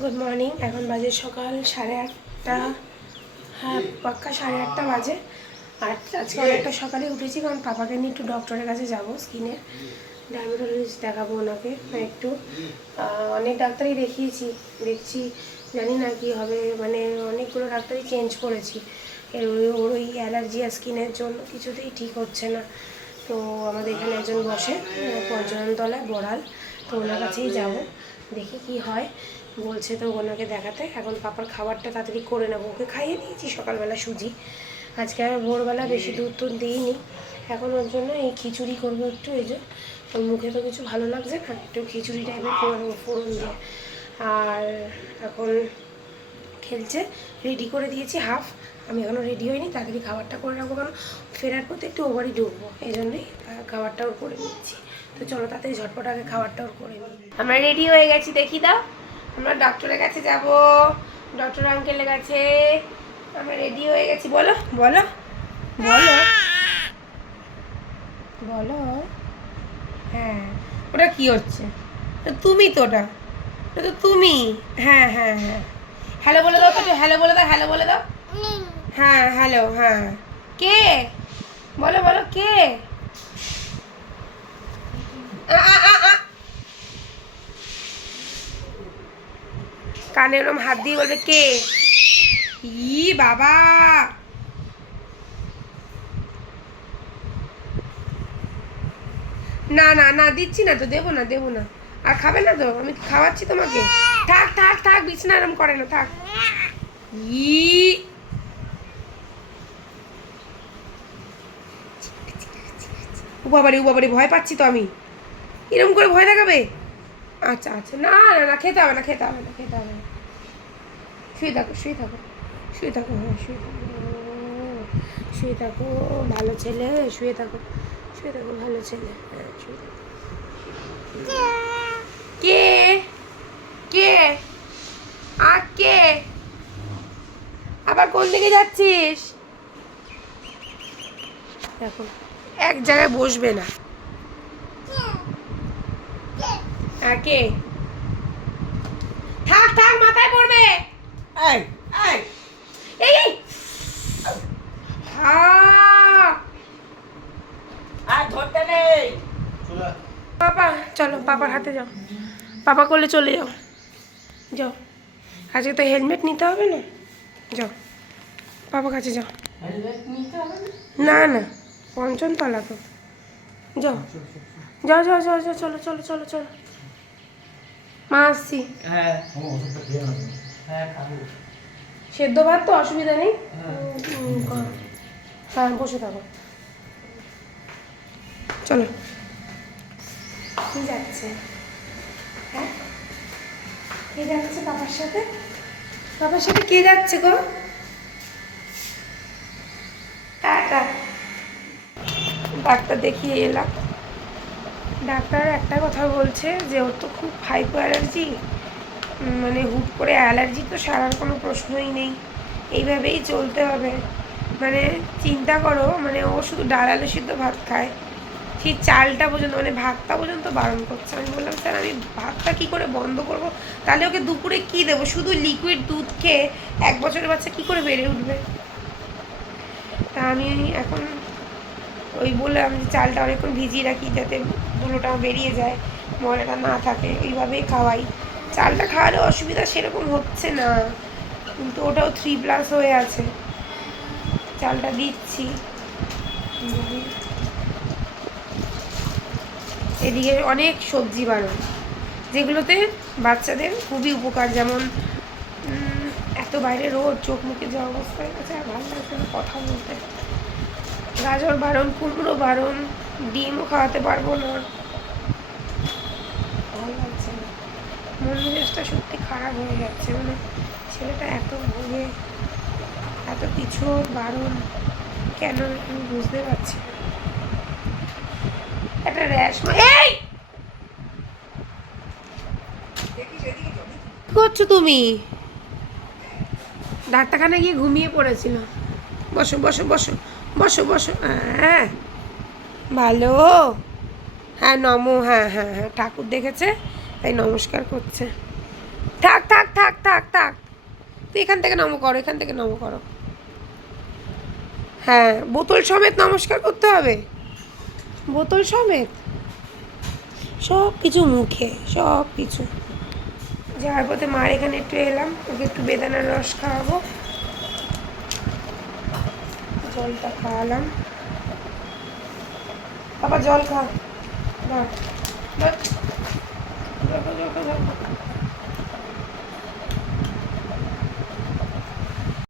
Good morning. এখন বাজে সকাল 8:30। হ্যাঁ, পাক্কা 8:30 বাজে। আর আজকে অনেকটা সকালে উঠেছি, কারণ পাপাকে নিয়ে একটু ডক্টরের কাছে যাব, স্কিনের ডার্মাটোলজিস্ট দেখাবো ওনাকে একটু। অনেক ডাক্তারই দেখিয়েছি, দেখছি জানি না কি হবে, মানে অনেকগুলো ডাক্তারই চেঞ্জ করেছি। ওর ওই অ্যালার্জি আর স্কিনের জন্য কিছুতেই ঠিক হচ্ছে না। তো আমাদের এখানে একজন বসে পঞ্চাননতলায়, বড়াল, তো ওনার কাছেই যাব, দেখি কি হয়। বলছে তো ওনাকে দেখাতে। এখন পাপার খাবারটা তাড়াতাড়ি করে নেবো, ওকে খাইয়ে দিয়েছি সকালবেলা সুজি। আজকে আর ভোরবেলা বেশি দুধ টুধ দিইনি। এখন ওর জন্য এই খিচুড়ি করবো একটু, এই যে ওর মুখে তো কিছু ভালো লাগছে না, একটু খিচুড়ি টাইপের করে দেবো ফোড়ন দিয়ে। আর এখন খেলছে, রেডি করে দিয়েছি হাফ। আমি এখনও রেডি হইনি, তাড়াতাড়ি খাবারটা করে রাখবো, কারণ ফেরার পথে একটু ওভারই ঢুকবো, এই জন্যই খাবারটা ওর করে নিচ্ছি। তো চলো তাড়াতাড়ি ঝটপট আগে খাবারটা ওর করে নিই। আমরা রেডি হয়ে গেছি, দেখি দাও। আমরা ডক্টরের কাছে যাব, ডক্টর আঙ্কেলের কাছে। আমরা রেডি হয়ে গেছি। বলো বলো বলো বলো। হ্যাঁ, ওটা কি হচ্ছে? তুমি তো ওটা তো তুমি। হ্যাঁ হ্যাঁ হ্যাঁ, হ্যালো বলে দাও তো, হ্যালো বলে দাও, হ্যালো বলে দাও। হ্যাঁ হ্যালো, হ্যাঁ। কে? বলো বলো, কে? আ, আ, আ, আ। কানে ওরম হাত দিয়ে বলবে কে। ই বাবা, না না না, দিচ্ছি না তো, দেবো না দেবো না। আর খাবে না তো? আমি খাওয়াচ্ছি তোমাকে। থাক থাক থাক, বিছানা আরাম করে না, থাক। ই উবাবারি উবাবারি, ভয় পাচ্ছি তো আমি। এরকম করে ভয় দেখাবে? আচ্ছা আচ্ছা, না না না, খেতে হবে না, খেতে হবে না, খেতে হবে না। শুয়ে থাকো শুয়ে থাকো শুয়ে থাকো, হ্যাঁ শুয়ে থাকো, শুয়ে থাকো, ভালো ছেলে, শুয়ে থাকো, শুয়ে থাকো, ভালো ছেলে, হ্যাঁ শুয়ে থাকো। কে? কে? আর কে? আবার কোন দিকে যাচ্ছিস? দেখো, এক জায়গায় বসবে না। আর কে? থাক থাক, মাথায় পড়বে। এই এই এই এই, থাক। আর ধরতে নেই। পাপা, চলো পাপার হাতে যাও, পাপা করলে চলে যাও, যাও। আজকে তো হেলমেট নিতে হবে না, যাও পাপা কাছে যাও। হেলমেট নিতে হবে না না? না, পঞ্চমতলা তো, যাও যাও যাও যাও যাও, চলো চলো চলো চলো। মা আসছি। হ্যাঁ হ্যাঁ, খাবো। সেদ্ধ ভাত তো, অসুবিধা নেই। হ্যাঁ বসে থাকো, চলো। কি যাচ্ছে? হ্যাঁ, কে যাচ্ছে পাপার সাথে? পাপার সাথে কে যাচ্ছে গো? ডাক্তার দেখিয়ে এলাম। ডাক্তার একটা কথা বলছে যে ওর তো খুব হাইপো অ্যালার্জি, মানে হুট করে অ্যালার্জি তো সারার কোনো প্রশ্নই নেই, এইভাবেই চলতে হবে। মানে চিন্তা করো, মানে ও শুধু ডাল আলু সিদ্ধ ভাত খায়, সেই চালটা পর্যন্ত, মানে ভাতটা পর্যন্ত বারণ করছে। আমি বললাম স্যার, আমি ভাতটা কী করে বন্ধ করব? তাহলে ওকে দুপুরে কী দেবো? শুধু লিকুইড দুধ খেয়ে 1 বছরের বাচ্চা কী করে বেড়ে উঠবে? তা আমি এখন ওই বললাম যে চালটা অনেকক্ষণ ভিজিয়ে রাখি, যাতে ধুলোটা বেরিয়ে যায়, ময়লাটা না থাকে, এইভাবেই খাওয়াই। চালটা খাওয়ালে অসুবিধা সেরকম হচ্ছে না, কিন্তু ওটাও 3+ হয়ে আছে। চালটা দিচ্ছি। এদিকে অনেক সবজি বানান, যেগুলোতে বাচ্চাদের খুবই উপকার, যেমন এত বাইরে রোদ, চোখ মুখে যে অবস্থা হয়ে গেছে, আর ভালো লাগছে না কথা বলতে। গাজর বারণ, কুমড়ো বারণ, ডিমও খাওয়াতে পারবো না, ভালো লাগছে না। মন মেজাজটা সত্যি খারাপ হয়ে যাচ্ছে, মানে ছেলেটা এত ভোগে, এত কিছু বারণ কেন আমি বুঝতে পারছি না। একটা র্যাশ, এই কি করছো তুমি? ডাক্তারখানায় গিয়ে ঘুমিয়ে পড়েছিল। বসো বসো বসো বসো বসো, হ্যাঁ ভালো। হ্যাঁ নমো, হ্যাঁ হ্যাঁ হ্যাঁ, ঠাকুর দেখেছে তাই নমস্কার করছে। থাক থাক থাক থাক থাক, তুই এখান থেকে নমো করো, এখান থেকে নমো করো। হ্যাঁ, বোতল সমেত নমস্কার করতে হবে, বোতল সমেত সব কিছু মুখে, সব কিছু। যাওয়ার পথে মার এখানে একটু এলাম, ওকে একটু বেদানার রস খাওয়াবো, জলটা খাওয়ালাম। বাবা জল খা, জল খা, জল খা, জল খা।